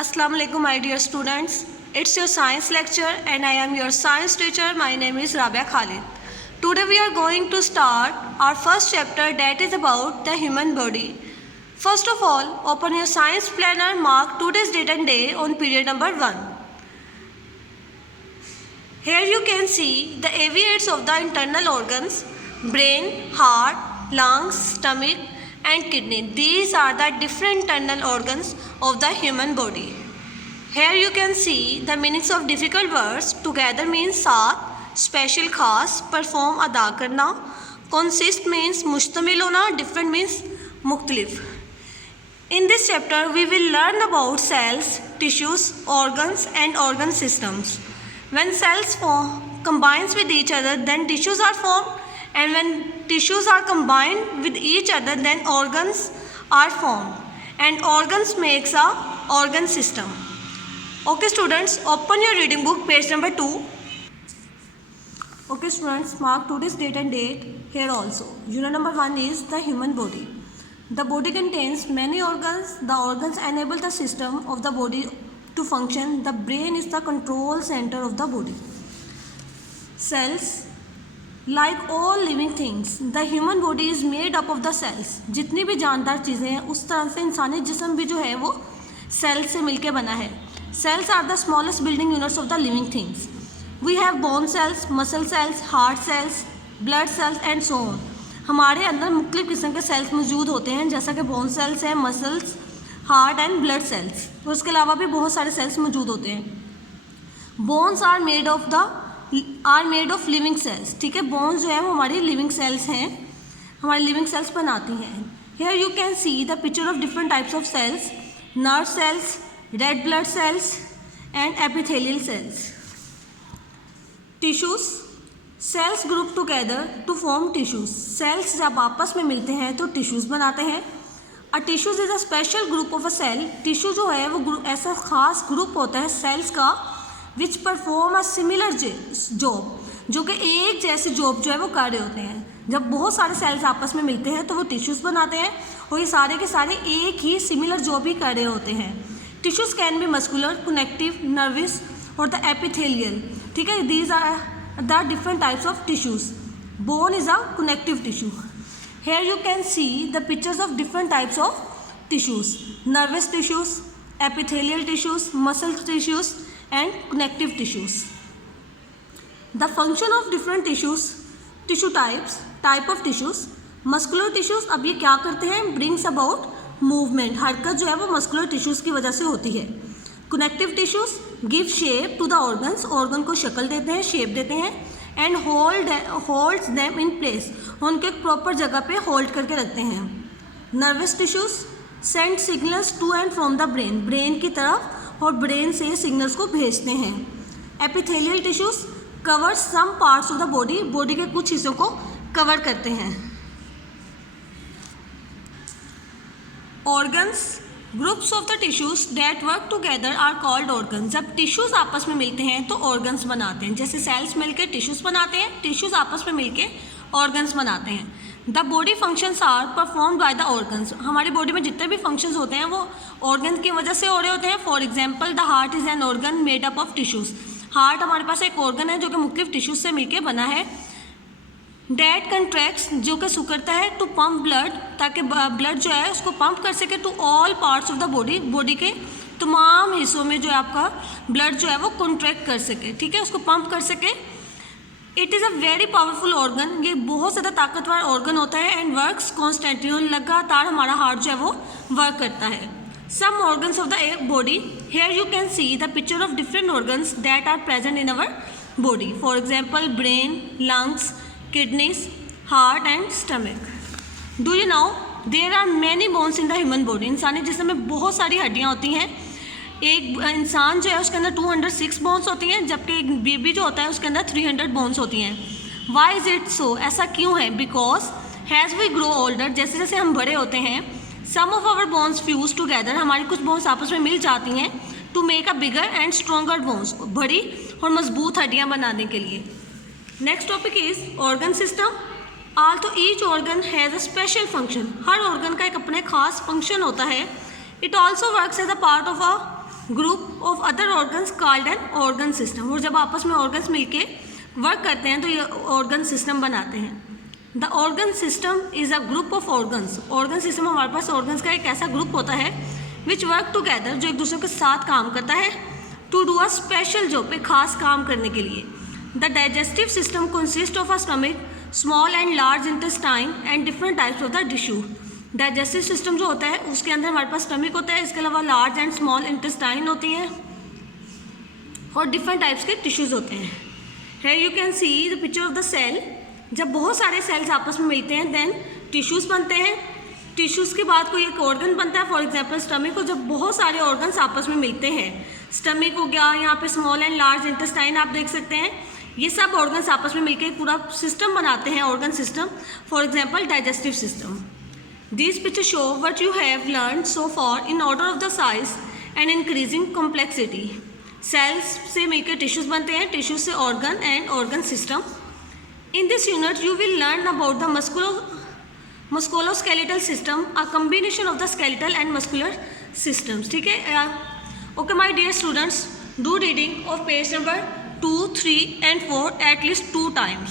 Assalamu alaikum my dear students. It's your science lecture and I am your science teacher. My name is Rabia Khalid. Today we are going to start our first chapter that is about the human body. First of all, open your science planner, mark today's date and day on period number 1. Here you can see the aviates of the internal organs, brain, heart, lungs, stomach and kidney. These are the different internal organs of the human body. Here you can see the meanings of difficult words. Together means साथ, special खास, perform अदा करना, consist means मुश्तमिल होना, different means मुख्तलिफ. In this chapter we will learn about cells, tissues, organs and organ systems. When cells combines with each other, then tissues are formed, and when tissues are combined with each other, then organs are formed, and organs makes a organ system. Okay students, open your reading book, page number 2. Okay students, mark today's date and date here also. Unit number 1 is the human body. The body contains many organs. The organs enable the system of the body to function. The brain is the control center of the body. Cells, like all living things, the human body is made up of the cells. जितनी भी जानदार चीज़ें हैं उस तरह से इंसानी जिस्म भी जो है वो सेल से मिलके बना है. Cells are the smallest building units of the living things. We have bone cells, muscle cells, heart cells, blood cells and so on. हमारे अंदर मुख्तलिफ किस्म के सेल्स मौजूद होते हैं, जैसा कि बोन सेल्स हैं, muscles, heart and blood cells. उसके अलावा भी बहुत सारे सेल्स मौजूद होते हैं. Bones are made of living cells. ठीक है, बोन्स जो है वो हमारी लिविंग सेल्स हैं, हमारी लिविंग सेल्स बनाती हैं. Here you can see the picture of different types of cells, nerve cells, red blood cells and epithelial cells. Tissues, cells group together to form tissues. Cells जब आपस में मिलते हैं तो टिश्यूज बनाते हैं. A tissues is a special group of a cell. Tissue जो है वो ऐसा खास ग्रुप होता है सेल्स का which perform a similar job, जो कि एक जैसे जॉब जो है वो कर रहे होते हैं. जब बहुत सारे सेल्स आपस में मिलते हैं तो वो टिश्यूज बनाते हैं और ये सारे के सारे एक ही सिमिलर जॉब ही कर रहे होते हैं. Tissues can be muscular, connective, nervous और द एपिथेलियल. ठीक है, these are the different types of tissues. Bone is a connective tissue. Here you can see the pictures of different types of tissues: nervous tissues, epithelial tissues, muscle tissues and connective tissues. The function of different tissues, tissue type of tissues. Muscular tissues अब ये क्या करते हैं? Brings about movement. हरकत जो है वो muscular tissues की वजह से होती है. Connective tissues give shape to the organs. Organ को शक्ल देते हैं, शेप देते हैं. And holds them in place. उनको एक प्रॉपर जगह पे होल्ड करके रखते हैं. Nervous tissues send signals to and from the brain. Brain की तरफ और ब्रेन से सिग्नल्स को भेजते हैं. Epithelial tissues cover some parts of the body. Body के कुछ हिस्सों को कवर करते हैं. Organs, groups of the tissues that work together are called organ. जब टिश्यूज आपस में मिलते हैं तो ऑर्गन्स बनाते हैं. जैसे सेल्स मिलकर टिश्यूज बनाते हैं, टिश्यूज आपस में मिलकर ऑर्गन्स बनाते हैं. The body functions are performed by the organs. हमारी बॉडी में जितने भी फंक्शंस होते हैं वो ऑर्गन की वजह से हो रहे होते हैं. For example, the heart is an organ made up of tissues. Heart हमारे पास एक ऑर्गन है जो कि मुख्तलिफ टिश्यूज से मिलकर बना है. डेट कंट्रैक्ट्स, जो कि सुकड़ता है टू पंप ब्लड, ताकि ब्लड जो है उसको पंप कर सके to all parts of the body. Body के तमाम हिस्सों में जो है आपका ब्लड जो है वो कॉन्ट्रैक्ट कर सके. ठीक है, उसको पंप कर सके. It is a very powerful organ. ये बहुत ज़्यादा ताकतवर ऑर्गन होता है. And works constantly. लगातार हमारा हार्ट जो है वो वर्क करता है. Some organs of the body. Here you can see the picture of different organs that are present in our body. For example, brain, lungs, kidneys, heart and stomach. Do you know there are many bones in the human body. इंसानी जिस्म में बहुत सारी हड्डियाँ होती हैं. एक इंसान जो है उसके अंदर 206 बोन्स होती हैं, जबकि एक बेबी जो होता है उसके अंदर 300 बोन्स होती हैं. Why is it so? ऐसा क्यों है? Because as we grow older, जैसे जैसे हम बड़े होते हैं, some of our bones fuse together. हमारी कुछ बोन्स आपस में मिल जाती हैं to make a bigger and stronger bones. बड़ी और मजबूत हड्डियाँ बनाने के लिए. Next topic is organ system. Also each organ has a special function. हर ऑर्गन का एक अपने खास फंक्शन होता है. It also works as a part of a group of other organs called an organ system. और जब आपस में ऑर्गन्स मिलके वर्क करते हैं तो ये ऑर्गन सिस्टम बनाते हैं। The organ system is a group of organs. Organ system हमारे पास ऑर्गन्स का एक ऐसा ग्रुप होता है विच वर्क टुगेदर, जो एक दूसरे के साथ काम करता है, to do a special job, एक खास काम करने के लिए। The digestive system consist of a stomach, small and large intestine and different types of the tissue. Digestive system जो होता है उसके अंदर हमारे पास स्टमक होता है, इसके अलावा लार्ज एंड स्मॉल इंटेस्टाइन होती हैं और डिफरेंट टाइप्स के टिश्यूज़ होते हैं। Here you can see the picture of the cell। जब बहुत सारे सेल्स आपस में मिलते हैं देन टिश्यूज़ बनते हैं। टिश्यूज़ के बाद कोई एक ऑर्गन बनता है, फॉर एग्जांपल स्टमक को। जब बहुत सारे ऑर्गन्स आपस में मिलते हैं, स्टमक हो गया, यहाँ पे स्मॉल एंड लार्ज इंटेस्टाइन आप देख सकते हैं, ये सब ऑर्गन्स आपस में मिलकर पूरा सिस्टम बनाते हैं, organ system, for example digestive system. These pictures show what you have learned so far in order of the size and increasing complexity। Cells से मिलकर टिश्यूज़ बनते हैं, टिश्यूज से organ and organ system. In this unit you will learn about the musculoskeletal system, a combination of the skeletal and muscular systems. ठीक है, okay my dear students, do reading of page number 2, 3 and 4 at least 2 times।